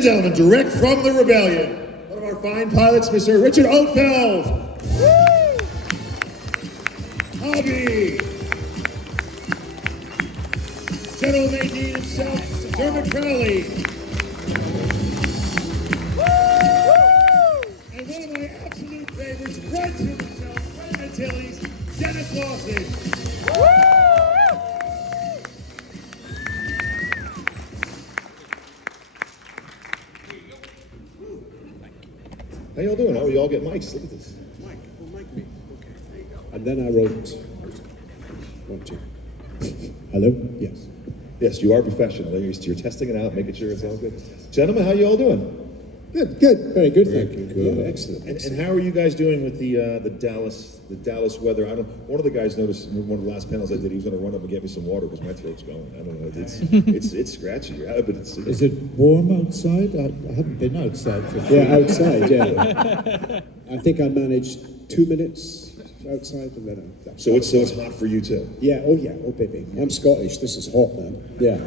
and gentlemen, direct from the rebellion, one of our fine pilots, Mr. Richard Oldfield. Hobbie. General Madine himself, Dermott Crowley. And one of my absolute favorites, right to himself, Wedge Antilles, Dennis Lawson. How y'all doing? How are y'all get mics? Look at this. Mike, oh, Mike me. Okay, there you go. And then I wrote, hello? Yes. Yes, you are professional. You're testing it out, making sure it's all good. Gentlemen, how you all doing? Good, good. Very good, thank you. Cool. Yeah, excellent. And how are you guys doing with the Dallas weather? One of the guys noticed in one of the last panels I did, he was going to run up and get me some water because my throat's going. I don't know. It's scratchy. Yeah, but it's. Is it warm outside? I haven't been outside for. Yeah, outside. Yeah. I think I managed 2 minutes outside, and then I'm. So it's hot for you too. Yeah. Oh yeah. Oh baby. I'm Scottish. This is hot, man. Yeah.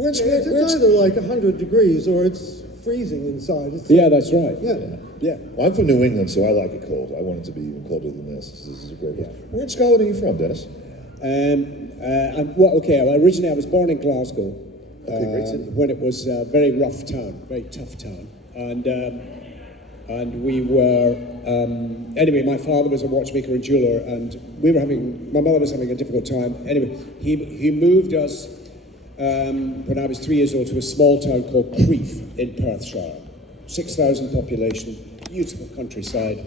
It's either like 100 degrees or it's freezing inside. Yeah, that's right. Yeah. Well, I'm from New England, so I like it cold. I want it to be even colder than this. This is a great place. Where in Scotland are you from, Dennis? Originally I was born in Glasgow. Okay, great city. When it was a very rough town, very tough town, and we were anyway. My father was a watchmaker and jeweler, and my mother was having a difficult time. Anyway, he moved us. When I was 3 years old, to a small town called Crix in Perthshire. 6,000 population, beautiful countryside,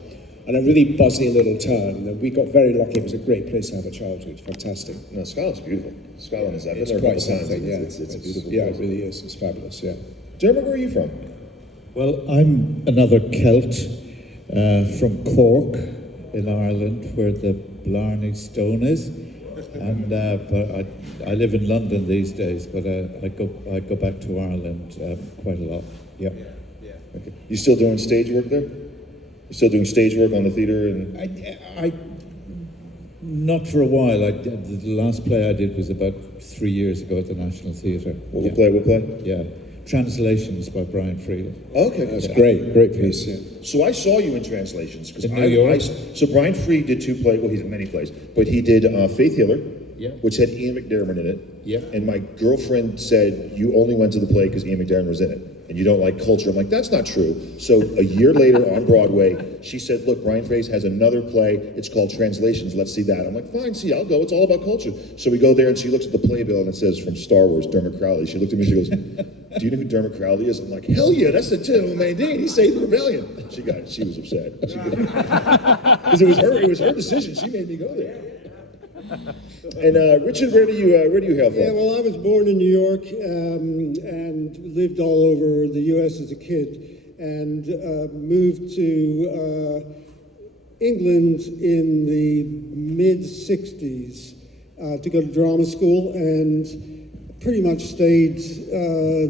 and a really buzzy little town. And we got very lucky. It was a great place to have a childhood. Fantastic. No, Scotland's beautiful. Scotland is. I've been It's there a quite couple times. something. Yeah, It's a beautiful place. Yeah, it really is. It's fabulous. Yeah. Dermott, where are you from? Well, I'm another Celt from Cork in Ireland, where the Blarney Stone is. And but I live in London these days, but I go back to Ireland quite a lot. Yep. Yeah. Okay. You still doing stage work there? You still doing stage work on the theater and? I not for a while. The last play I did was about 3 years ago at the National Theatre. What play? Yeah. Translations by Brian Freeland. Okay, That's great piece. Yeah. So I saw you in Translations because In New York? So Brian Freed did 2 plays. Well, he's in many plays, but he did Faith Healer, which had Ian McDermott in it. Yeah. And my girlfriend said you only went to the play because Ian McDermott was in it, and you don't like culture. I'm like, that's not true. So a year later on Broadway, she said, look, Brian Freed has another play. It's called Translations. Let's see that. I'm like, fine, see, I'll go. It's all about culture. So we go there, and she looks at the playbill, and it says from Star Wars, Dermott Crowley. She looked at me, she goes, do you know who Dermott Crowley is? I'm like, hell yeah, that's the General Madine. He saved the rebellion. She was upset. Because it was her decision. She made me go there. And Richard, where do you hail from? Yeah, well, I was born in New York and lived all over the U.S. as a kid, and moved to England in the mid-'60s to go to drama school, and pretty much stayed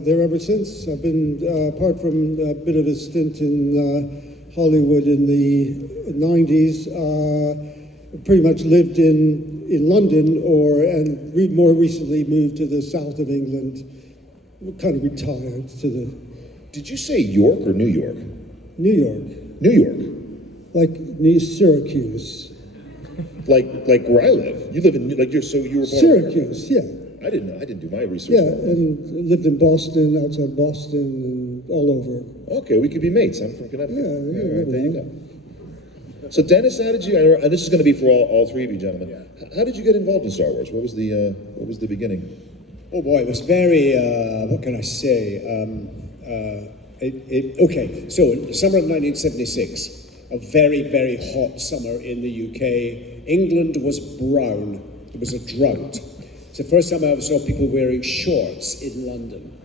there ever since. I've been, apart from a bit of a stint in Hollywood in the 90s, pretty much lived in London, and more recently moved to the south of England, kind of retired to the... Did you say York or New York? New York. New York. Like near Syracuse. Like where I live. You live in, you were born Syracuse, yeah. I didn't know. I didn't do my research. Yeah, and lived in Boston, outside Boston, and all over. Okay, we could be mates. I'm from Connecticut. Yeah, all right, there you go. So Dennis, how did you? And this is going to be for all 3 of you gentlemen. Yeah. How did you get involved in Star Wars? What was the beginning? Oh boy, it was very. What can I say? Okay, so summer of 1976, a very, very hot summer in the UK. England was brown. There was a drought. It's the first time I ever saw people wearing shorts in London.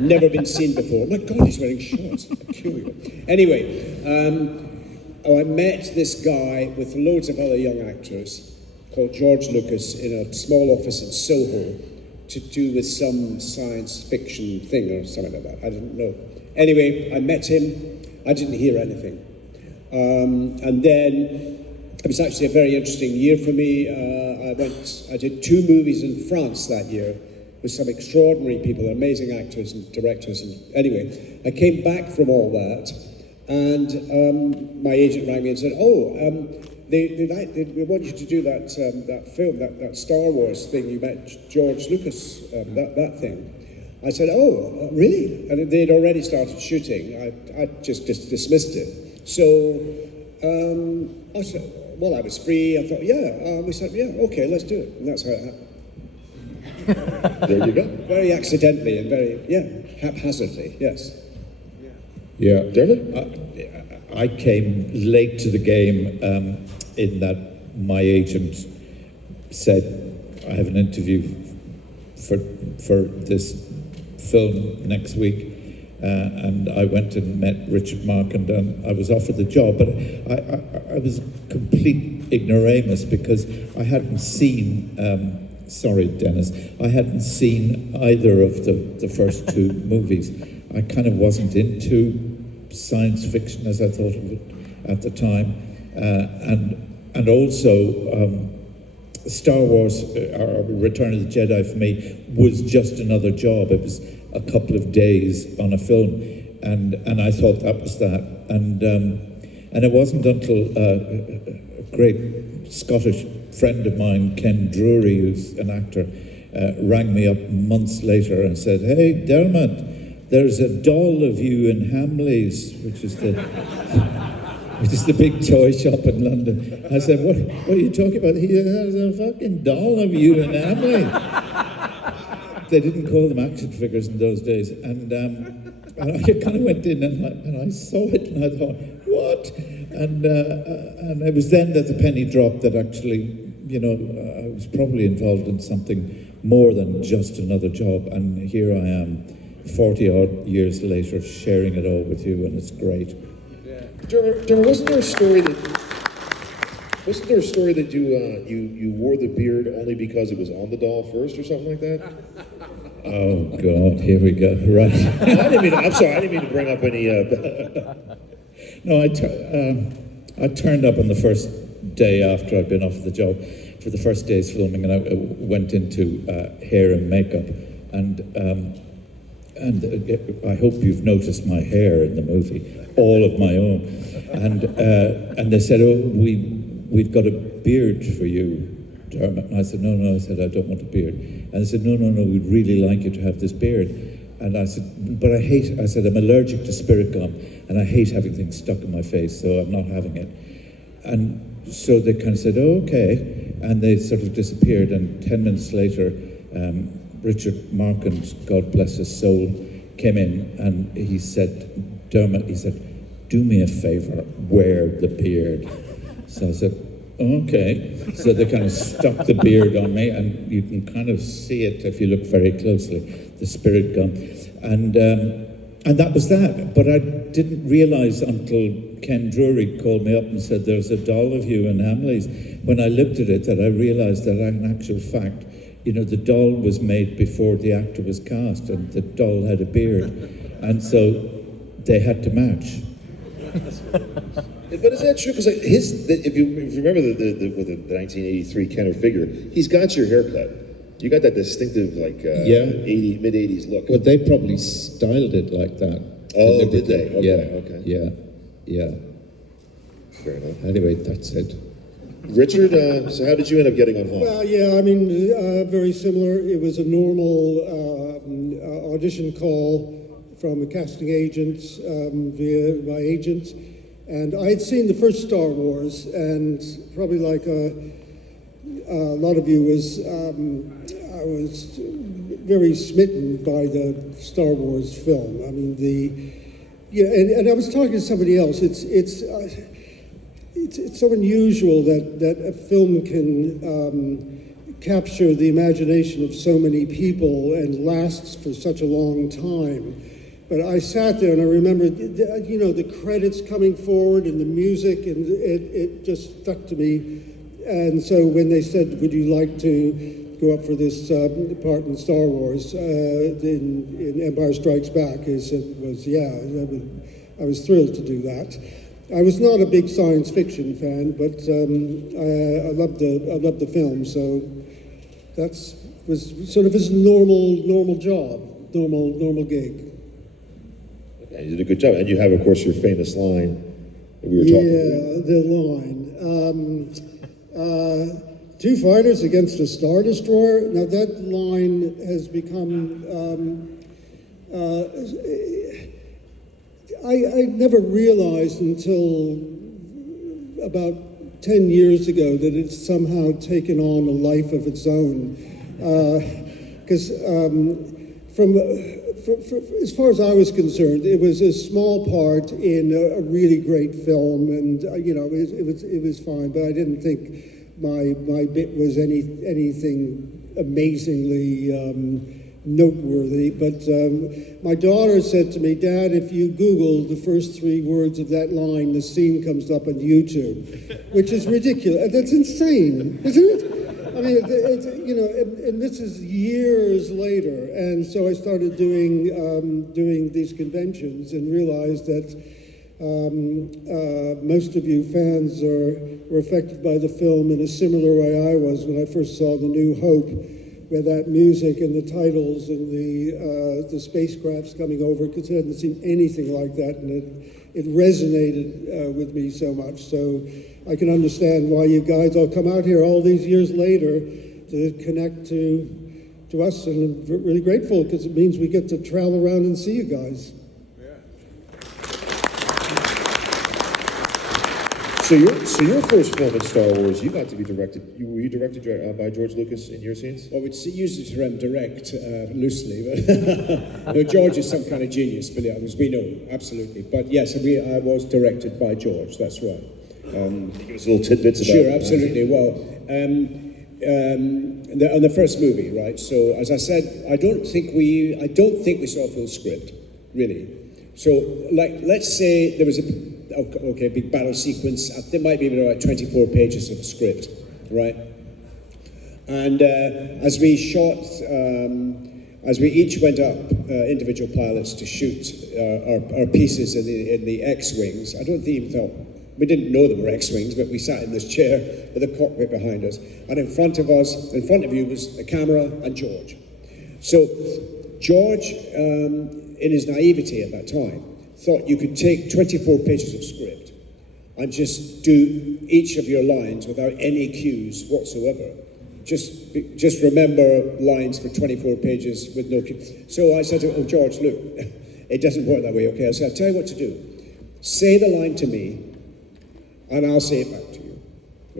Never been seen before. Oh my God, he's wearing shorts. Peculiar. Anyway, I met this guy with loads of other young actors called George Lucas in a small office in Soho to do with some science fiction thing or something like that. I didn't know. Anyway, I met him. I didn't hear anything. And then it was actually a very interesting year for me. I did 2 movies in France that year. with some extraordinary people, amazing actors and directors. And anyway, I came back from all that, and my agent rang me and said, they want you to do that film, that Star Wars thing. You met George Lucas, that thing. I said, oh, really? And they'd already started shooting. I just dismissed it. So I said, well, I was free. I thought, we said, okay, let's do it. And that's how it happened. There you go. Very accidentally and very, haphazardly, yes. Yeah. Dermott? I came late to the game in that my agent said, I have an interview for this film next week. And I went and met Richard Marquand, and I was offered the job, but I was complete ignoramus because I hadn't seen, sorry Dennis, I hadn't seen either of the first two movies. I kind of wasn't into science fiction as I thought of it at the time, and also Star Wars, Return of the Jedi for me was just another job. It was a couple of days on a film, and I thought that was that. And it wasn't until a great Scottish friend of mine, Ken Drury, who's an actor, rang me up months later and said, "Hey, Dermott, there's a doll of you in Hamleys," which is the big toy shop in London. I said, what are you talking about? He said, "There's a fucking doll of you in Hamleys." They didn't call them action figures in those days. And I kind of went in and I saw it and I thought, what? And it was then that the penny dropped that actually, I was probably involved in something more than just another job. And here I am, 40 odd years later, sharing it all with you, and it's great. Dermott, wasn't there a story that you wore the beard only because it was on the doll first or something like that? Oh God, here we go. Right. I'm sorry, I didn't mean to bring up any. No, I turned up on the first day after I'd been offered the job for the first day's filming, and I went into hair and makeup, and I hope you've noticed my hair in the movie, all of my own, and they said, "Oh, we've got a beard for you, Dermott." And I said, no, I said, "I don't want a beard." And they said, no, we'd really like you to have this beard. And I said, but I said, I'm allergic to spirit gum, and I hate having things stuck in my face, so I'm not having it. And so they kind of said, oh, okay. And they sort of disappeared, and 10 minutes later, Richard Marquand, God bless his soul, came in, and he said, Dermott, he said, "Do me a favor, wear the beard." So I said, okay. So they kind of stuck the beard on me, and you can kind of see it if you look very closely, the spirit gum. And that was that. But I didn't realise until Ken Drury called me up and said, "There's a doll of you in Hamleys." When I looked at it, that I realised that in actual fact, the doll was made before the actor was cast, and the doll had a beard. And so they had to match. But is that true? Because if you remember the 1983 Kenner figure, he's got your haircut. You got that distinctive mid 80s look. Well, they probably styled it like that. Oh, did they? Okay. Yeah. Yeah. Fair enough. Anyway, that's it. Richard, so how did you end up getting on Hobbie? Well, yeah, I mean, very similar. It was a normal audition call from a casting agent via my agent. And I had seen the first Star Wars, and probably like a lot of you I was very smitten by the Star Wars film. I mean, and I was talking to somebody else. It's so unusual that a film can capture the imagination of so many people and lasts for such a long time. But I sat there and I remember, the credits coming forward and the music, and it just stuck to me. And so when they said, "Would you like to go up for this part in Star Wars in Empire Strikes Back?" I said, I was thrilled to do that. I was not a big science fiction fan, but I loved the film. So that's sort of his normal job, normal gig. Okay, you did a good job. And you have, of course, your famous line that we were talking about. Yeah, the line. Two fighters against a Star Destroyer. Now that line has become, I never realized until about 10 years ago that it's somehow taken on a life of its own. Because as far as I was concerned, it was a small part in a really great film, and it was fine. But I didn't think my bit was anything amazingly noteworthy. But my daughter said to me, "Dad, if you Google the first 3 words of that line, the scene comes up on YouTube," which is ridiculous. That's insane, isn't it? I mean, and this is years later, and so I started doing these conventions and realized that most of you fans were affected by the film in a similar way I was when I first saw The New Hope, where that music and the titles and the spacecrafts coming over, because I hadn't seen anything like that, and it resonated with me so much. So I can understand why you guys all come out here all these years later to connect to us, and I'm really grateful because it means we get to travel around and see you guys. So your first film in Star Wars, you got to be directed. Were you directed by George Lucas in your scenes? Well, we'd use the term direct loosely, but no, George is some kind of genius, but yeah, as we know, absolutely. But yes, I was directed by George, that's right. Can you give us little tidbits about Sure, absolutely. Well, on the first movie, right? So as I said, I don't think we saw a full script, really. So, like, let's say there was a big battle sequence. There might be about 24 pages of script, right? And as we shot, as we each went up, individual pilots to shoot our pieces in the X-wings. I don't even thought. We didn't know there were X-wings, but we sat in this chair with a cockpit behind us. And in front of you was the camera and George. So George, in his naivety at that time, thought you could take 24 pages of script and just do each of your lines without any cues whatsoever. Just remember lines for 24 pages with no cues. So I said to him, "Oh, George, look, it doesn't work that way, okay?" I said, "I'll tell you what to do. Say the line to me, and I'll say it back to you,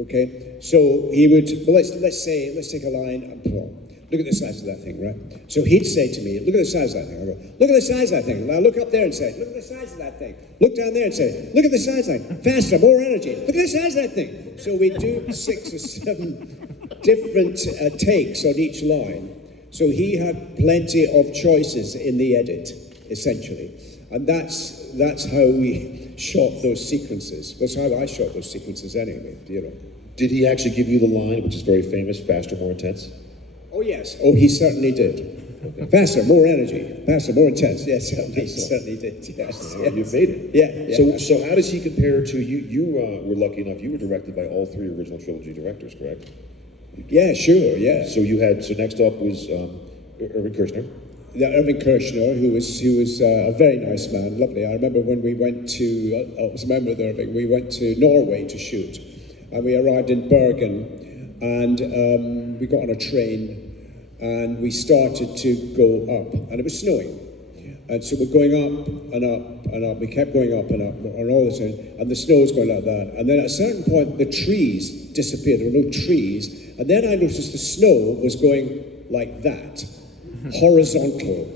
okay?" So he would, well, let's take a line and pull. Look at the size of that thing, right? So he'd say to me, "Look at the size of that thing." I go, "Look at the size of that thing." Now look up there and say, "Look at the size of that thing." Look down there and say, "Look at the size of that thing." Faster, more energy. Look at the size of that thing. So we do 6 or 7 different takes on each line. So he had plenty of choices in the edit, essentially. And that's how we shot those sequences. That's how I shot those sequences anyway, you know. Did he actually give you the line, which is very famous, faster, more intense? Oh, yes. Oh, he certainly did. Okay. Faster, more energy. Faster, more intense. Yes, he certainly did. Yes. Well, you made it. Yeah. So how does he compare to you? You were lucky enough, you were directed by all 3 original trilogy directors, correct? Yeah, sure, yeah. So next up was Irving Kershner. Yeah, Irving Kershner, who was a very nice man, lovely. I remember when we went to, I was a member of Irving, we went to Norway to shoot. And we arrived in Bergen, and we got on a train, and we started to go up, and it was snowing. And so we're going up and up and up. We kept going up and up and all the time, and the snow was going like that. And then at a certain point, the trees disappeared. There were no trees. And then I noticed the snow was going like that, horizontal.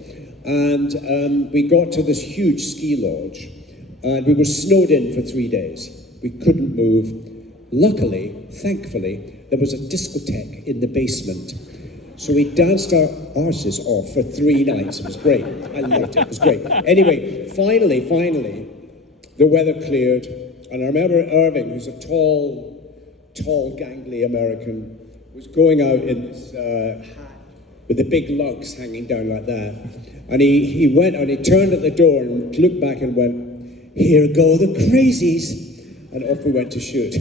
And we got to this huge ski lodge, and we were snowed in for 3 days. We couldn't move. Luckily, thankfully, there was a discotheque in the basement. So we danced our arses off for 3 nights. It was great. I loved it. It was great. Anyway, finally, the weather cleared. And I remember Irving, who's a tall, gangly American, was going out in this hat with the big lugs hanging down like that. And he went and he turned at the door and looked back and went, "Here go the crazies." and off we went to shoot.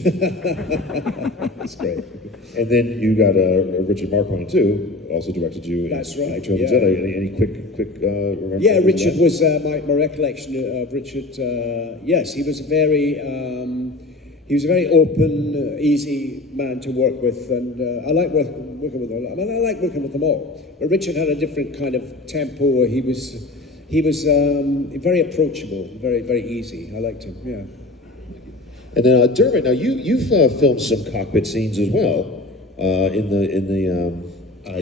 It's great. And then you got Richard Marquand too, also directed you. That's in right, Return of the yeah. Jedi. Any quick remember? Yeah, Richard was my recollection of Richard. Yes, he was a very open, easy man to work with, and I like working with him. I mean, I like working with them all. But Richard had a different kind of tempo. He was very approachable, very easy. I liked him. Yeah. And then Dermott, now you've filmed some cockpit scenes as well, in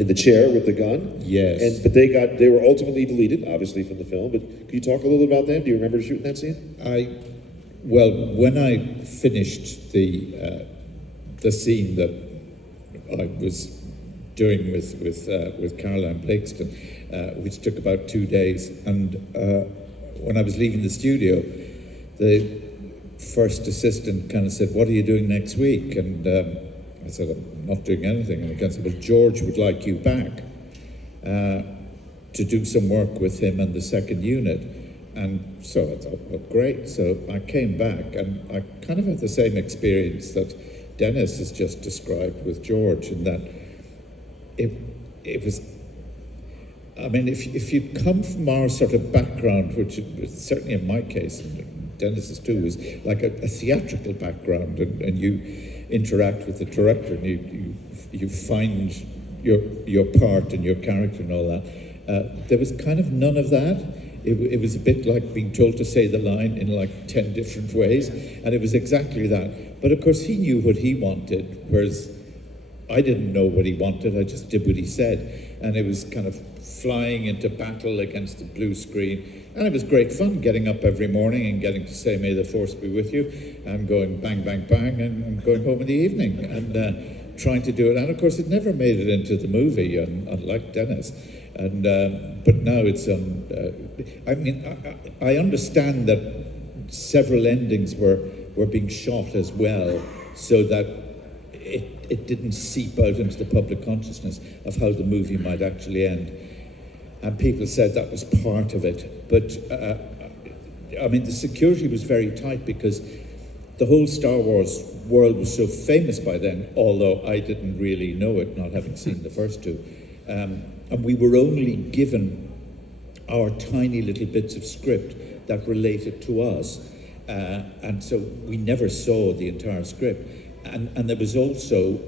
the chair with the gun. Yes. But they were ultimately deleted, obviously, from the film. But can you talk a little about them? Do you remember shooting that scene? Well, when I finished the scene that I was doing with Caroline Blakeston, which took about 2 days, and when I was leaving the studio, the first assistant kind of said, "What are you doing next week?" And I said, "I'm not doing anything." And he kind of said, "Well, George would like you back to do some work with him and the second unit." And so I thought, well, great. So I came back, and I kind of had the same experience that Dennis has just described with George, in that it was, I mean, if you come from our sort of background, which certainly in my case, and Dennis's too, was like a theatrical background, and you interact with the director, and you find your part and your character and all that. There was kind of none of that. It was a bit like being told to say the line in like 10 different ways, and it was exactly that. But of course he knew what he wanted, whereas I didn't know what he wanted. I just did what he said, and it was kind of flying into battle against the blue screen. And it was great fun getting up every morning and getting to say, "May the force be with you," and going bang, bang, bang, and going home in the evening, and trying to do it. And of course it never made it into the movie, unlike Dennis. And but now it's I mean, I understand that several endings were being shot as well, so that it didn't seep out into the public consciousness of how the movie might actually end. And people said that was part of it. But I mean, the security was very tight because the whole Star Wars world was so famous by then, although I didn't really know it, not having seen the first two. And we were only given our tiny little bits of script that related to us. And so we never saw the entire script. And there was also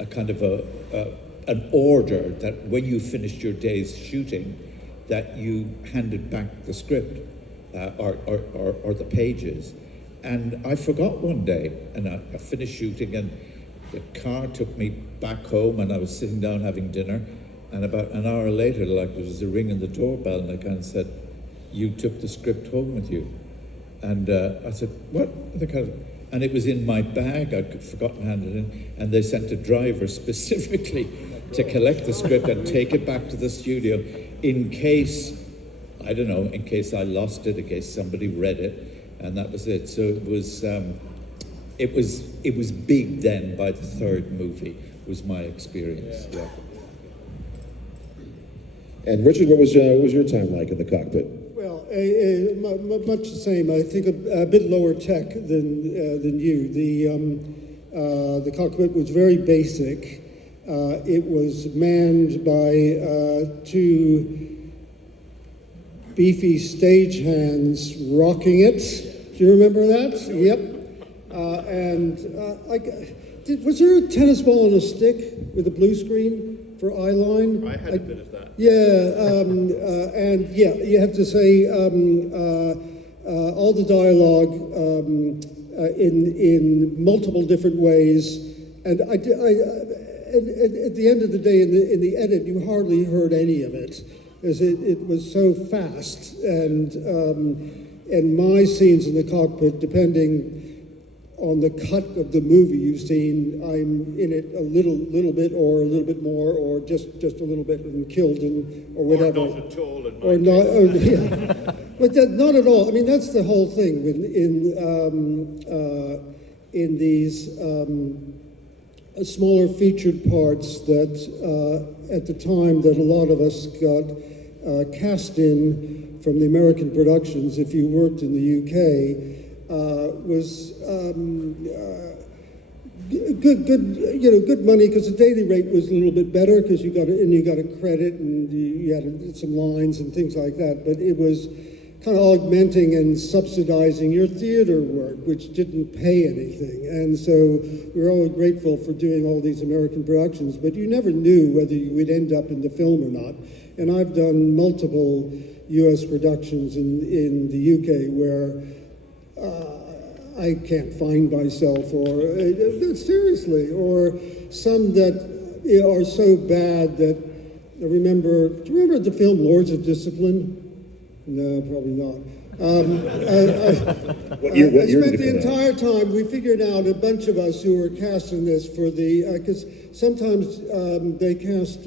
a kind of an order that when you finished your day's shooting, that you handed back the script or the pages. And I forgot one day, and I finished shooting, and the car took me back home, and I was sitting down having dinner, and about an hour later, like, there was a ring in the doorbell, and I kind of said, "You took the script home with you?" And I said, "What?" And it was in my bag. I'd forgotten to hand it in, and they sent a driver specifically to collect the script and take it back to the studio in case, I don't know, in case I lost it, in case somebody read it, and that was it. So it was big then. By the third movie was my experience. Yeah. And Richard, what was your time like in the cockpit? Well, much the same. I think a bit lower tech than you. The cockpit was very basic. It was manned by two beefy stagehands rocking it. Do you remember that? Yep. Was there a tennis ball on a stick with a blue screen for eyeline? I had a bit of that. Yeah, and yeah, you have to say all the dialogue in multiple different ways, and at the end of the day, in the edit, you hardly heard any of it, because it was so fast, and my scenes in the cockpit, depending on the cut of the movie you've seen, I'm in it a little bit, or a little bit more, or just a little bit, and killed, or whatever. Or not at all. Or not, yeah. But not at all. I mean, that's the whole thing in these smaller featured parts that at the time that a lot of us got cast in from the American productions. If you worked in the UK, was good money, because the daily rate was a little bit better because you got a credit and you had some lines and things like that. But it was kind of augmenting and subsidizing your theater work, which didn't pay anything. And so we were all grateful for doing all these American productions, but you never knew whether you would end up in the film or not. And I've done multiple U.S. productions in the UK where I can't find myself, or seriously, or some that are so bad that I remember. Do you remember the film Lords of Discipline? No, probably not. What year I did spent it the come out? entire time, we figured out, a bunch of us who were casting this for the, because sometimes they cast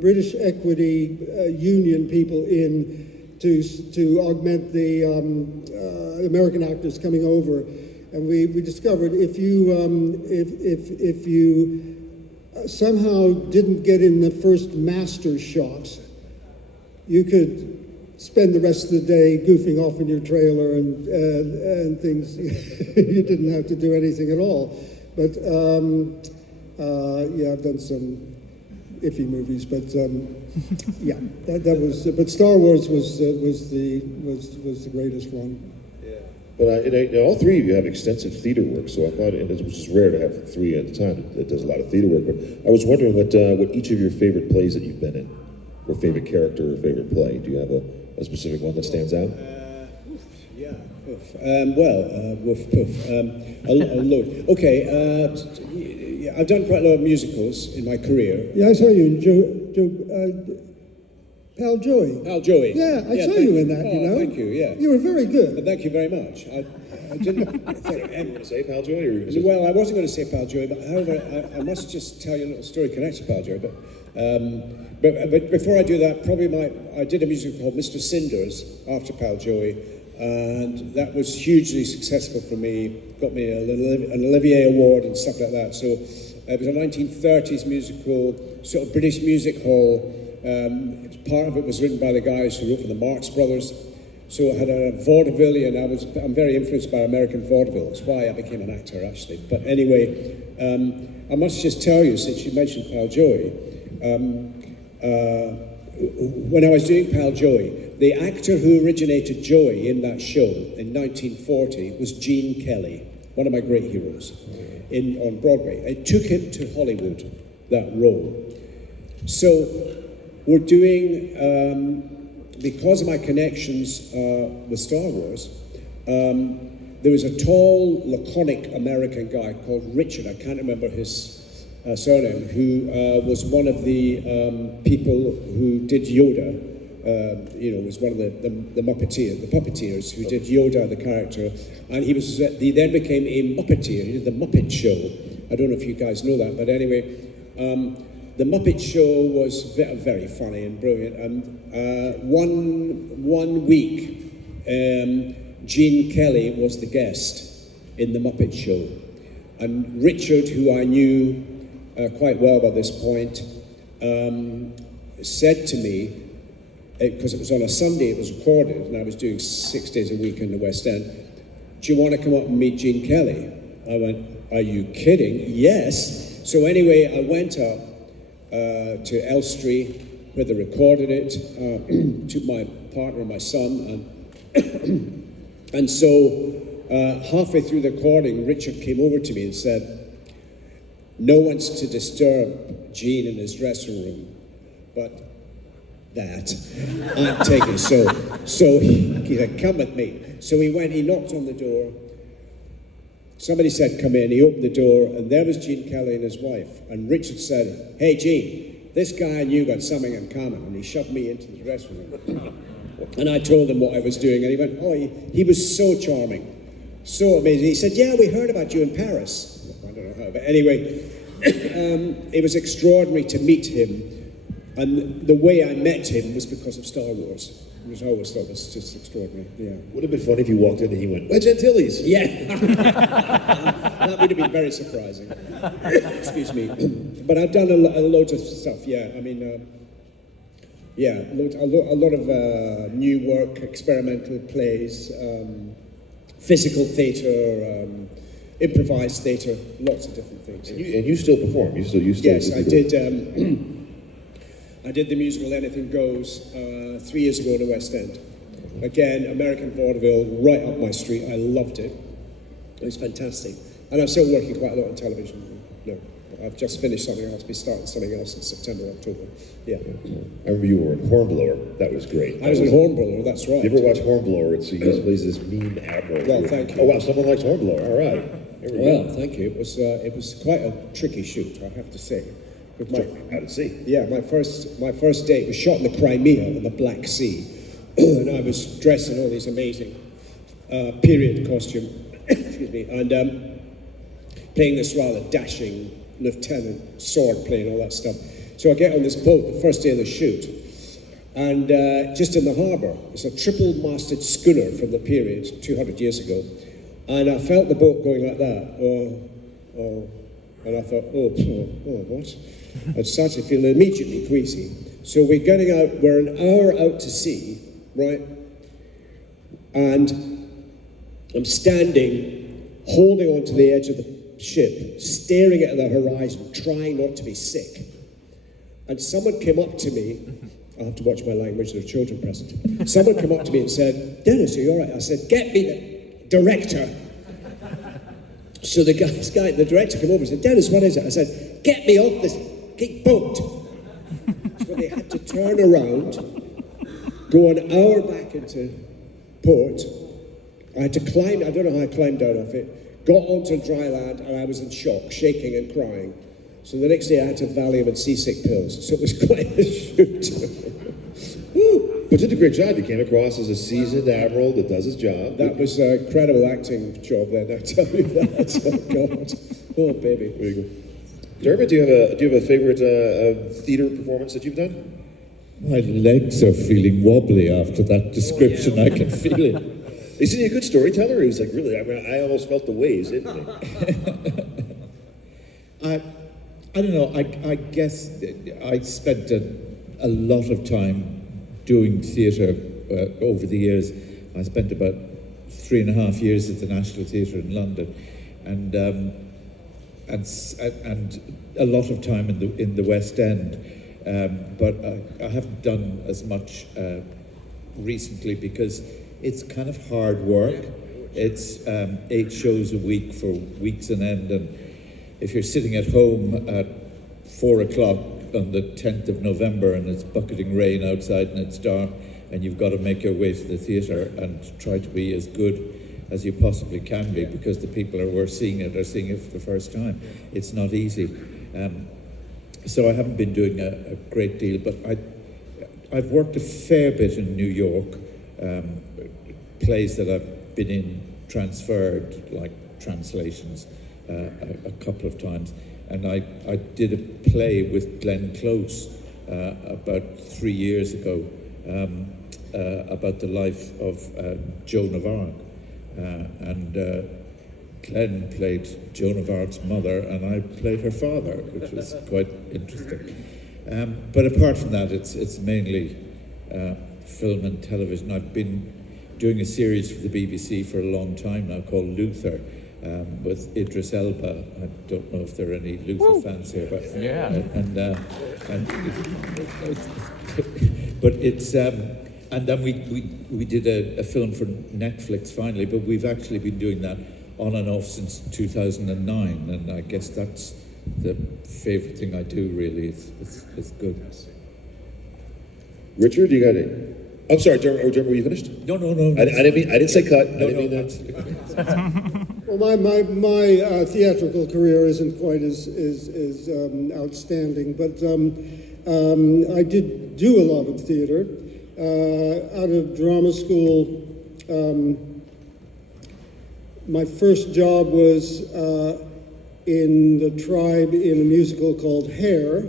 British Equity Union people in to augment the American actors coming over. And we discovered if you somehow didn't get in the first master shot, you could spend the rest of the day goofing off in your trailer and things. You didn't have to do anything at all. But yeah, I've done some iffy movies, but yeah, that was. But Star Wars was the greatest one. But all three of you have extensive theater work, so I thought, which is rare to have three at a time that does a lot of theater work. But I was wondering what each of your favorite plays that you've been in, or favorite character or favorite play. Do you have a specific one that stands out? Yeah. A lot. Okay. I've done quite a lot of musicals in my career. Yeah, I saw you in Pal Joey. Pal Joey. Yeah, I saw you in that, oh, you know. Thank you, yeah. You were very good. Thank you very much. I didn't... You were going to say Pal Joey, or you were going to say... Well, I wasn't going to say Pal Joey, but however, I must just tell you a little story connected to Pal Joey. But before I do that, I did a musical called Mr. Cinders after Pal Joey, and that was hugely successful for me. Got me an Olivier Award and stuff like that. So it was a 1930s musical, sort of British music hall. Part of it was written by the guys who wrote for the Marx Brothers. So it had a vaudevillian. I'm very influenced by American vaudeville. That's why I became an actor, actually. But anyway, I must just tell you, since you mentioned Pal Joey, when I was doing Pal Joey, the actor who originated Joey in that show in 1940 was Gene Kelly, one of my great heroes on Broadway. It took him to Hollywood, that role. So we're doing, because of my connections with Star Wars, there was a tall, laconic American guy called Richard, I can't remember his surname, who was one of the people who did Yoda, was one of the puppeteers who did Yoda, the character, and he then became a Muppeteer. He did the Muppet Show. I don't know if you guys know that, but anyway, the Muppet Show was very funny and brilliant. And one week, Gene Kelly was the guest in the Muppet Show, and Richard, who I knew quite well by this point, said to me, because it was on a Sunday, it was recorded, and I was doing 6 days a week in the West End, do you want to come up and meet Gene Kelly? I went, are you kidding? Yes. So anyway, I went up to Elstree, where they recorded it, took my partner and my son, and so halfway through the recording, Richard came over to me and said, no one's to disturb Gene in his dressing room, but that I'm taking. So he said, come with me. So he went, he knocked on the door. Somebody said, come in. He opened the door, and there was Gene Kelly and his wife. And Richard said, hey, Gene, this guy and you got something in common. And he shoved me into the dressing room. And I told him what I was doing, and he went, oh, he was so charming, so amazing. He said, yeah, we heard about you in Paris. I don't know how, but anyway, it was extraordinary to meet him. And the way I met him was because of Star Wars. Which I always thought was just extraordinary. Yeah. Would have been funny if you walked in and he went, Wedge Antilles. Yeah. That would have been very surprising. Excuse me. But I've done a load of stuff, yeah. I mean, a lot of new work, experimental plays. physical theatre, improvised theatre, lots of different things. And you still perform. You still. Yes, I did. I did the musical Anything Goes 3 years ago in the West End. Again, American vaudeville, right up my street. I loved it. It was fantastic. And I'm still working quite a lot on television. No, I've just finished something else. I'll be starting something else in September, October. Yeah. I remember you were in Hornblower. That was great. I was in Hornblower, that's right. You ever watch Hornblower? He plays this mean admiral. Well, thank you. Oh wow, someone likes Hornblower. All right. Here we Well, go. thank you. It was quite a tricky shoot, I have to say. With How to see? Yeah, my first date was shot in the Crimea in the Black Sea, and I was dressed in all these amazing period costume, excuse me, and playing this rather dashing lieutenant, sword playing, all that stuff. So I get on this boat the first day of the shoot, and just in the harbour, it's a triple-masted schooner from the period 200 years ago, and I felt the boat going like that. And I thought, what? I started feeling immediately queasy. So we're getting out, we're an hour out to sea, right? And I'm standing, holding onto the edge of the ship, staring at the horizon, trying not to be sick. And someone came up to me, I have to watch my language, there are children present. Someone came up to me and said, Dennis, are you all right? I said, get me the director. So the director came over and said, Dennis, what is it? I said, get me off this boat. So they had to turn around, go an hour back into port. I had to climb, I don't know how I climbed out of it, got onto dry land, and I was in shock, shaking and crying. So the next day I had to Valium and seasick pills. So it was quite a shoot. But you did a great job. You came across as a seasoned admiral that does his job. That was an incredible acting job then, I tell you that. Oh, God. Oh, baby. There you go. Dermott, do you have a favorite theatre performance that you've done? My legs are feeling wobbly after that description. I can feel it. Isn't he a good storyteller? He was like, really, I mean, I almost felt the waves, didn't he? I don't know. I guess I spent a lot of time doing theatre over the years. I spent about 3.5 years at the National Theatre in London, and a lot of time in the West End. But I haven't done as much recently because it's kind of hard work. It's 8 shows a week for weeks on end, and if you're sitting at home at 4 o'clock on the 10th of November and it's bucketing rain outside and it's dark and you've got to make your way to the theatre and try to be as good as you possibly can be because the people who are seeing it for the first time. It's not easy. So I haven't been doing a great deal, but I've worked a fair bit in New York, plays that I've been in transferred, like translations, a couple of times. And I did a play with Glenn Close about 3 years ago about the life of Joan of Arc. And Glenn played Joan of Arc's mother and I played her father, which was quite interesting. But apart from that, it's mainly film and television. I've been doing a series for the BBC for a long time now called Luther, with Idris Elba. I don't know if there are any Luther fans here, but yeah. But it's and then we did a film for Netflix finally, but we've actually been doing that on and off since 2009, and I guess that's the favourite thing I do. Really, it's good. Richard, you got it. I'm sorry, Dermott, were you finished? No. I didn't say cut. No, I didn't mean that's that. Well, my theatrical career isn't quite as outstanding, but I did do a lot of theater. Out of drama school, my first job was in the tribe in a musical called Hair.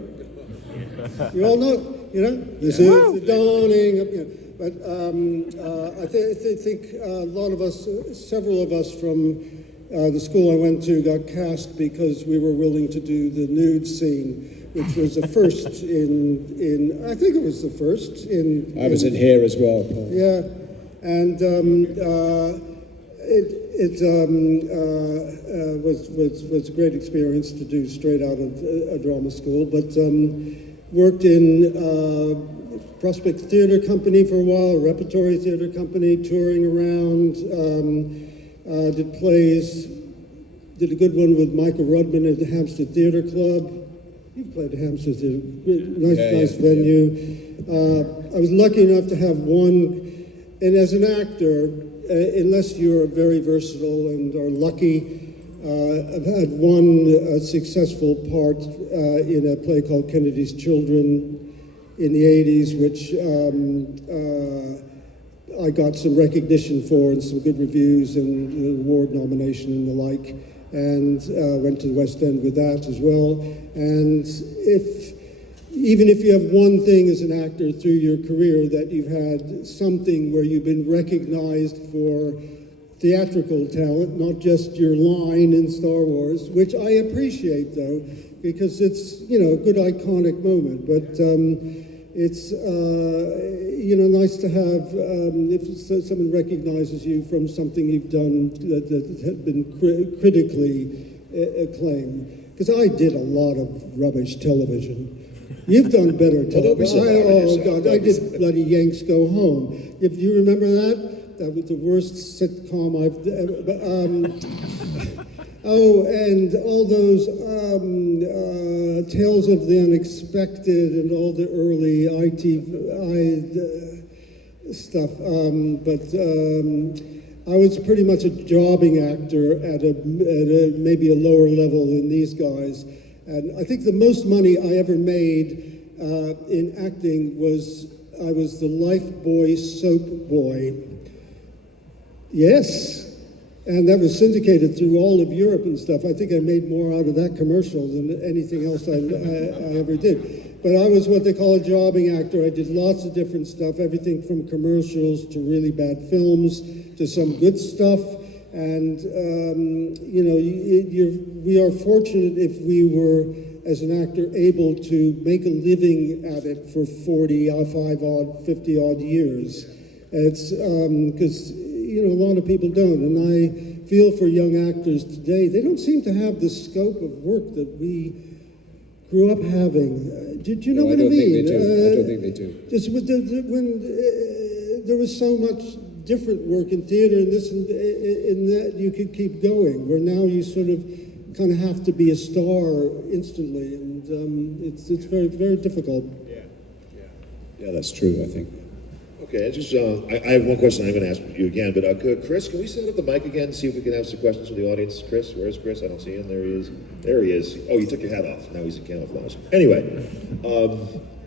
You all know, this is the dawning of, but I think a lot of us, several of us from the school I went to got cast because we were willing to do the nude scene, which was the first in I think it was the first in. I was in Hair as well, Paul. Yeah, and was a great experience to do straight out of a drama school, but worked in Prospect Theatre Company for a while, a repertory theatre company, touring around, did plays, did a good one with Michael Rudman at the Hampstead Theatre Club. You've played at Hampstead Theatre, nice venue. I was lucky enough to have one, and as an actor, unless you're very versatile and are lucky, I've had one successful part in a play called Kennedy's Children in the 80s, which I got some recognition for and some good reviews and an award nomination and the like, and went to the West End with that as well. And even if you have one thing as an actor through your career, that you've had something where you've been recognized for theatrical talent, not just your line in Star Wars, which I appreciate though, because it's, you know, a good iconic moment. But it's, you know, nice to have, if someone recognizes you from something you've done that has been critically acclaimed. Because I did a lot of rubbish television. You've done better television. Oh God, I did bloody Yanks Go Home. If you remember that? That was the worst sitcom I've ever. Oh, and all those Tales of the Unexpected and all the early stuff. I was pretty much a jobbing actor at a maybe a lower level than these guys. And I think the most money I ever made in acting was I was the Lifebuoy soap boy. Yes. And that was syndicated through all of Europe and stuff. I think I made more out of that commercial than anything else I ever did. But I was what they call a jobbing actor. I did lots of different stuff, everything from commercials to really bad films to some good stuff. And, you know, we are fortunate if we were, as an actor, able to make a living at it for 45-odd, 50-odd years. It's because, you know, a lot of people don't. And I feel for young actors today, they don't seem to have the scope of work that we grew up having. Did you know what I mean? I don't think they do. Just when there was so much different work in theater and this and in that, you could keep going, where now you sort of kind of have to be a star instantly, and it's very, very difficult. Yeah, that's true, I think. Okay, I have one question I'm going to ask you again, but Chris, can we set up the mic again and see if we can have some questions from the audience? Chris, where's Chris? I don't see him. There he is. There he is. Oh, you took your hat off. Now he's in camouflage. Anyway,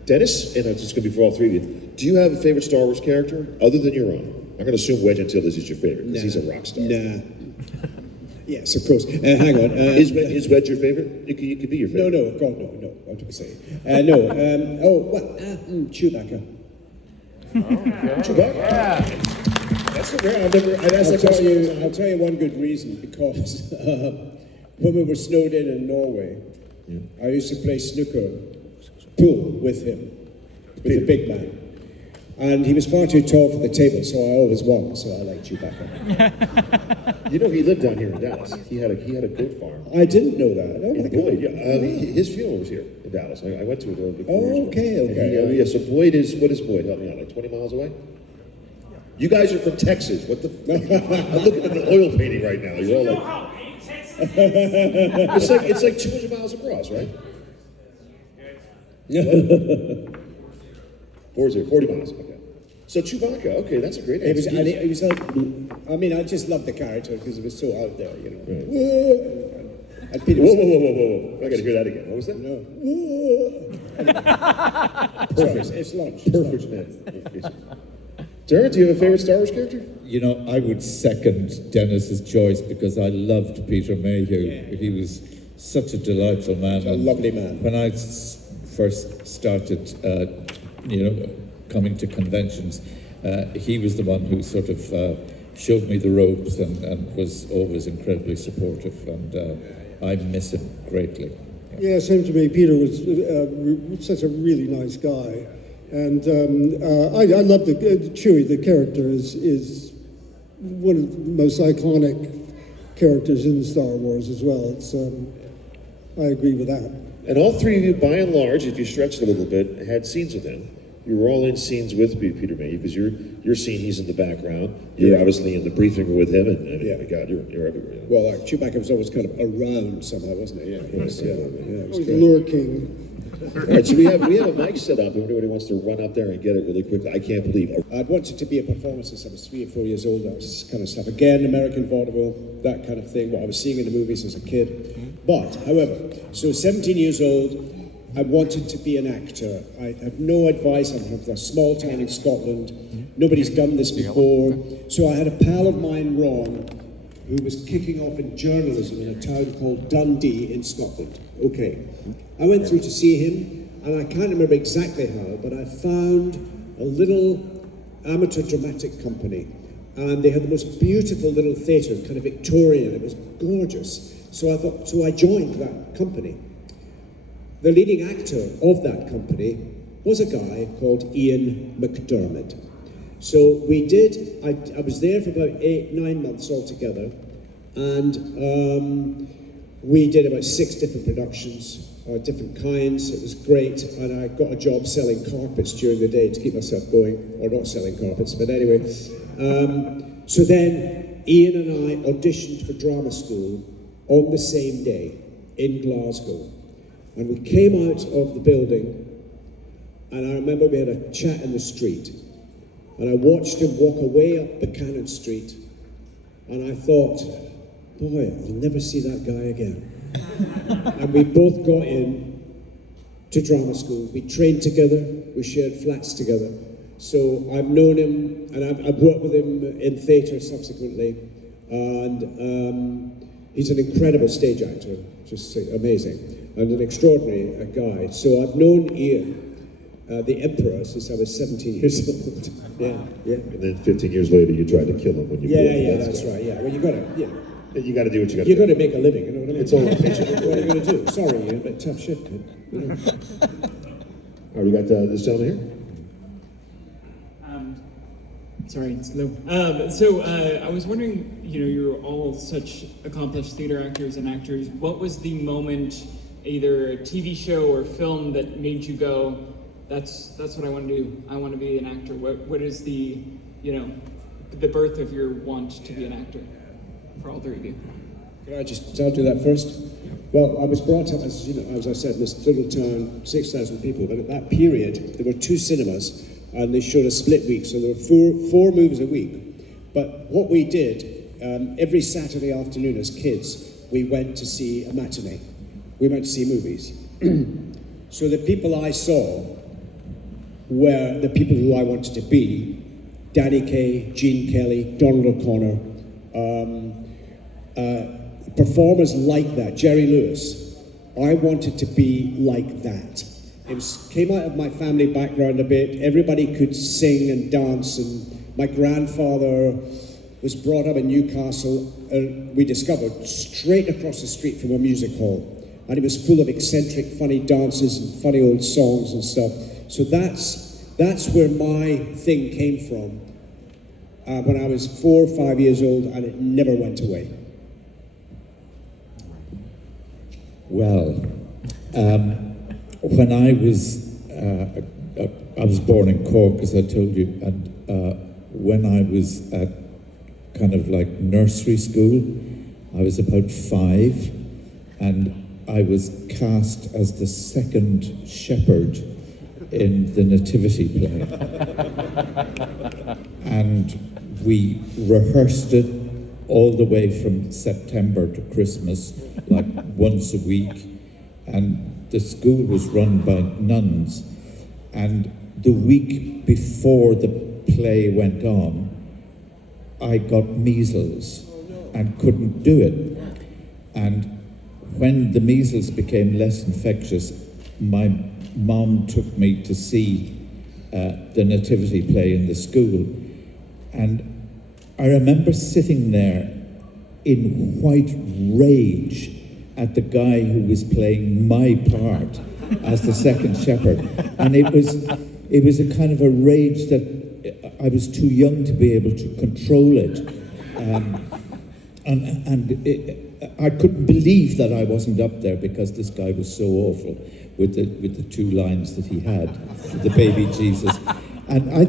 Dennis, and it's just going to be for all three of you. Do you have a favorite Star Wars character other than your own? I'm going to assume Wedge Antilles is your favorite because he's a rock star. Nah. Yes, of course. Hang on. Is Wedge your favorite? It could be your favorite. No, God, no. What do we say? Chewbacca. Chewbacca? Yeah. That's the rare. I'll tell you one good reason, because when we were snowed in Norway, I used to play snooker pool with him, with the big man. And he was far too tall for the table, so I always won, so I like Chewbacca. You know, he lived down here in Dallas. He had a goat farm. I didn't know that. Oh, And Boyd, his funeral was here in Dallas. I went to it a few years ago. Okay. So Boyd what is Boyd? Help me out, like 20 miles away? You guys are from Texas. What the I'm looking at an oil painting right now. You're all like... it's like 200 miles across, right? 40 miles, okay. So Chewbacca, okay, that's a great answer. It was like, I mean, I just loved the character because it was so out there, you know. Right. And Peter was Whoa. I gotta hear that again. What was that? No. Perfect. Sorry, it's lunch. Perfect, man. Dermott, do you have a favorite Star Wars character? You know, I would second Dennis's choice because I loved Peter Mayhew. Yeah. He was such a delightful man. A lovely man. When I first started, coming to conventions, he was the one who sort of showed me the ropes and was always incredibly supportive, and I miss him greatly. Yeah, same to me. Peter was such a really nice guy. And I love the Chewie, the character is one of the most iconic characters in Star Wars as well. It's I agree with that. And all three of you, by and large, if you stretch it a little bit, had scenes with him. You were all in scenes with Peter Mayhew, because your scene, he's in the background. You're obviously in the briefing room with him, and I mean, my God, you're everywhere. Well, Chewbacca was always kind of around somehow, wasn't he? Yeah, he was, it was He's the great. Lure King. All right, so we have a mic set up. If anybody wants to run up there and get it really quickly, I can't believe. I'd wanted to be a performer since I was 3 or 4 years old, that kind of stuff. Again, American vaudeville, that kind of thing, what I was seeing in the movies as a kid. But, however, so 17 years old, I wanted to be an actor. I had no advice. I'm from a small town in Scotland. Nobody's done this before. So I had a pal of mine, Ron, who was kicking off in journalism in a town called Dundee in Scotland. Okay. I went through to see him, and I can't remember exactly how, but I found a little amateur dramatic company, and they had the most beautiful little theatre, kind of Victorian. It was gorgeous. So I joined that company. The leading actor of that company was a guy called Ian McDermott. So I was there for about 8-9 months altogether, and we did about 6 different productions, different kinds. It was great, and I got a job selling carpets during the day to keep myself going, or not selling carpets, but anyway. So then Ian and I auditioned for drama school on the same day in Glasgow. And we came out of the building, and I remember we had a chat in the street, and I watched him walk away up Buchanan Street, and I thought, boy, I'll never see that guy again. And we both got in to drama school. We trained together, we shared flats together. So I've known him, and I've worked with him in theatre subsequently, and he's an incredible stage actor, just amazing. And an extraordinary guy. So I've known Ian, the Emperor, since I was 17 years old. Yeah. And then 15 years later, you tried to kill him when you blew up the Death That's Star. right. Yeah. Well, you got to do what you got to do. You got to make a living. You know what I mean? It's all a picture. What are you going to do? Sorry, Ian, but tough shit, man. You know? All right, we got this gentleman here. Sorry, it's Lou. I was wondering, you're all such accomplished theater actors and actors. What was the moment, either a TV show or film, that made you go, that's what I want to do. I want to be an actor. What is the birth of your want to be an actor for all three of you? Can I do that first? Well, I was brought up, as I said, in this little town, 6,000 people, but at that period, there were 2 cinemas, and they showed a split week, so there were four movies a week. But what we did, every Saturday afternoon as kids, we went to see a matinee. We went to see movies. So the people I saw were the people who I wanted to be: Danny Kaye, Gene Kelly, Donald O'Connor, performers like that, Jerry Lewis. I wanted to be like that. Came out of my family background a bit. Everybody could sing and dance, and my grandfather was brought up in Newcastle, we discovered, straight across the street from a music hall. And it was full of eccentric, funny dances and funny old songs and stuff. So that's where my thing came from when I was 4 or 5 years old, and it never went away. Well, when I was born in Cork, as I told you, and when I was at kind of like nursery school, I was about 5, and I was cast as the second shepherd in the Nativity play. And we rehearsed it all the way from September to Christmas, like once a week. And the school was run by nuns. And the week before the play went on, I got measles and couldn't do it. And when the measles became less infectious, my mom took me to see the Nativity play in the school. And I remember sitting there in white rage at the guy who was playing my part as the second shepherd. And it was a kind of a rage that I was too young to be able to control it. I couldn't believe that I wasn't up there because this guy was so awful with the two lines that he had, the baby Jesus. And I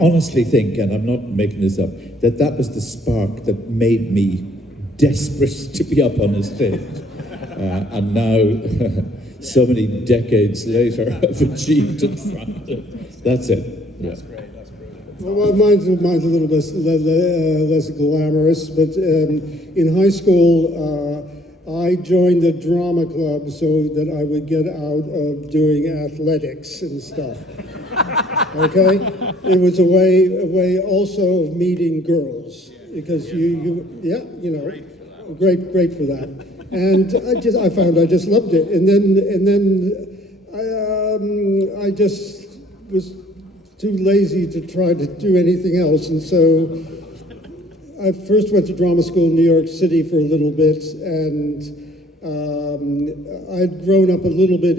honestly think, and I'm not making this up, that was the spark that made me desperate to be up on a stage. And now, so many decades later, I've achieved it. That's it. Yeah. Well, mine's a little less glamorous, but in high school, I joined the drama club so that I would get out of doing athletics and stuff. Okay, it was a way also of meeting girls because great for that. And I found I just loved it, and then I just was too lazy to try to do anything else, and so I first went to drama school in New York City for a little bit, and I'd grown up a little bit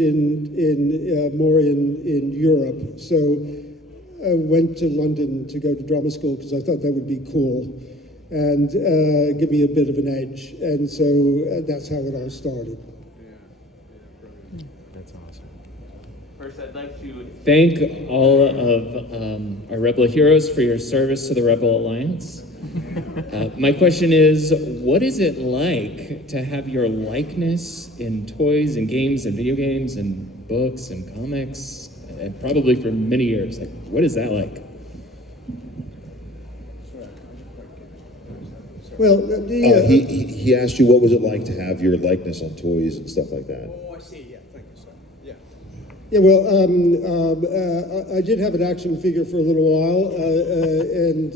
more in Europe, so I went to London to go to drama school because I thought that would be cool and give me a bit of an edge, and so that's how it all started. First, I'd like to thank all of our Rebel heroes for your service to the Rebel Alliance. My question is, what is it like to have your likeness in toys and games and video games and books and comics, and probably for many years? Like, what is that like? Well, he asked you what was it like to have your likeness on toys and stuff like that. Oh, I see. Yeah, thank you, sir. Yeah. Yeah, well, I did have an action figure for a little while, and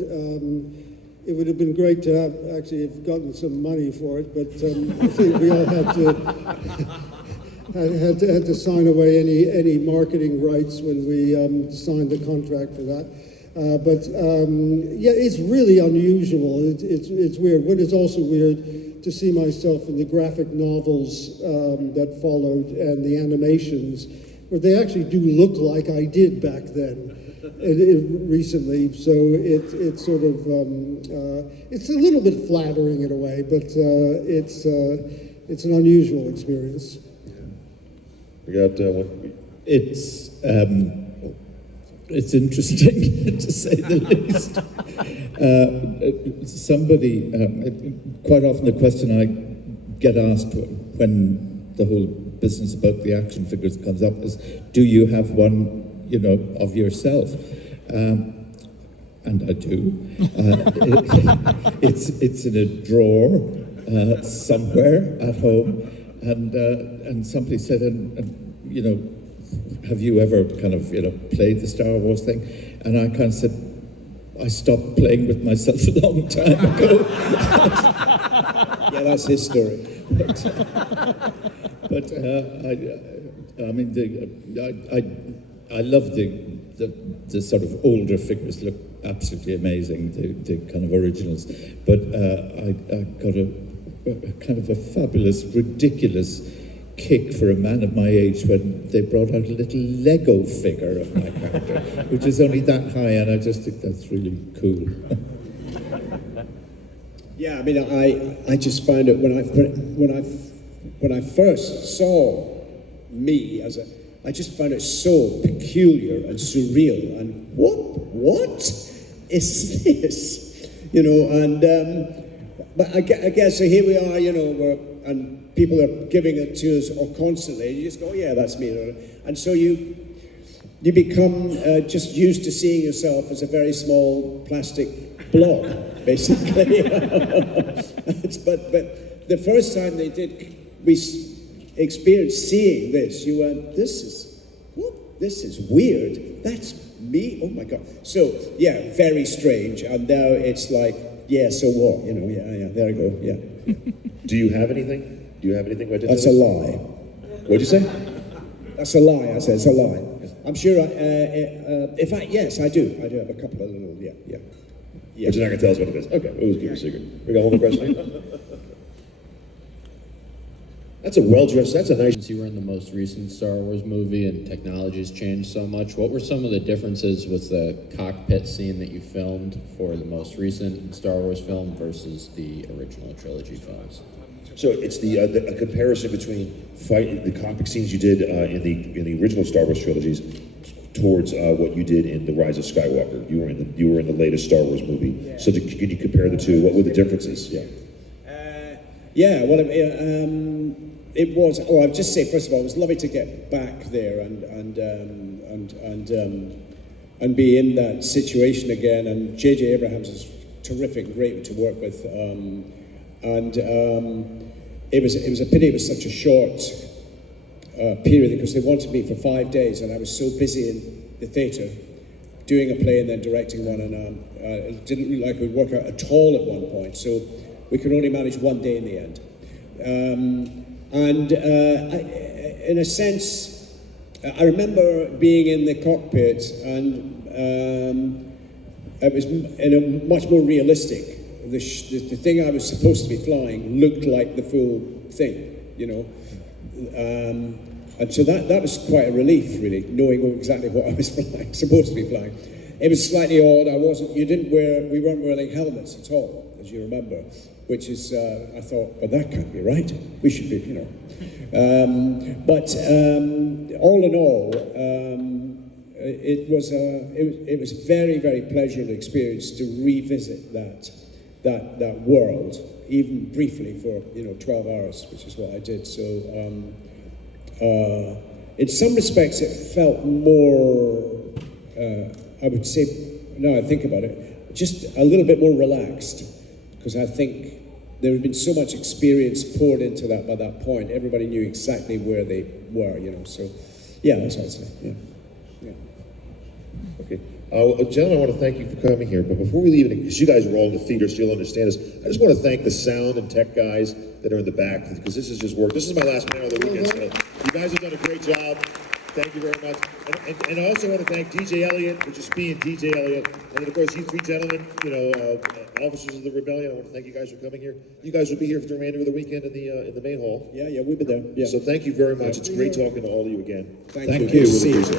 it would have been great to have gotten some money for it, but I think we all had to sign away any marketing rights when we signed the contract for that. Yeah, it's really unusual. It's weird. What is also weird to see myself in the graphic novels that followed and the animations, where they actually do look like I did back then, recently. So it's sort of it's a little bit flattering in a way, but it's an unusual experience. We got one. It's interesting, to say the least. Somebody, quite often the question I get asked when the whole business about the action figures comes up is, do you have one, of yourself? And I do. It's in a drawer somewhere at home, and somebody said, have you ever kind of, played the Star Wars thing? And I kind of said, I stopped playing with myself a long time ago. Yeah, that's his story. But I love the sort of older figures. Look absolutely amazing, the kind of originals. But I got a kind of a fabulous, ridiculous kick for a man of my age when they brought out a little Lego figure of my character, which is only that high, and I just think that's really cool. Yeah, I mean, I just found it when I first saw me I just found it so peculiar and surreal, and what is this? But I guess so here we are, and people are giving it to us constantly. You just go, yeah, that's me. And so you become just used to seeing yourself as a very small plastic blob, basically. But the first time we experienced seeing this, you went, this is weird. That's me? Oh my God. So, yeah, very strange. And now it's like, yeah, so what? Yeah, there I go, yeah. Do you have anything? Do you have anything? That's a lie. What'd you say? That's a lie, I said. It's a lie. I'm sure, yes, I do. I do have a couple of little, yeah. But you're not going to tell us what it is. Okay, we'll just keep it a secret. We got one more question. That's a well-dressed, that's a nice... Since you were in the most recent Star Wars movie and technology's changed so much, what were some of the differences with the cockpit scene that you filmed for the most recent Star Wars film versus the original trilogy films? So it's a comparison between the cockpit scenes you did in the original Star Wars trilogies towards what you did in The Rise of Skywalker. You were in the latest Star Wars movie. Yeah. So can you compare the two? What were the differences? Yeah. Well, it was. Oh, I'd just say first of all, it was lovely to get back there and be in that situation again. And J.J. Abrams is terrific, great to work with. It was a pity it was such a short period because they wanted me for 5 days, and I was so busy in the theatre doing a play and then directing one, and it didn't look like it would work out at all at one point. So we could only manage 1 day in the end. In a sense, I remember being in the cockpit, and it was in a much more realistic. The thing I was supposed to be flying looked like the full thing, you know. And so that was quite a relief, really, knowing exactly what I was flying, supposed to be flying. It was slightly odd. We weren't wearing helmets at all, as you remember, which is, I thought, well, that can't be right. We should be, you know. But all in all, it was a very, very pleasurable experience to revisit that world, even briefly for 12 hours, which is what I did. So in some respects it felt more, I would say, now I think about it, just a little bit more relaxed, because I think there had been so much experience poured into that by that point. Everybody knew exactly where they were, so yeah, that's what I'd say. Yeah. Okay. Gentlemen, I want to thank you for coming here, but before we leave, because you guys are all in the theater, so you'll understand this, I just want to thank the sound and tech guys that are in the back, because this is just work. This is my last panel of the weekend, so you guys have done a great job. Thank you very much. And I also want to thank DJ Elliott for just being DJ Elliott. And then, of course, you three gentlemen, officers of the rebellion, I want to thank you guys for coming here. You guys will be here for the remainder of the weekend in the main hall. Yeah, we'll be there. Yeah. So thank you very much. It's great talking to all of you again. Thank you. Really appreciate it.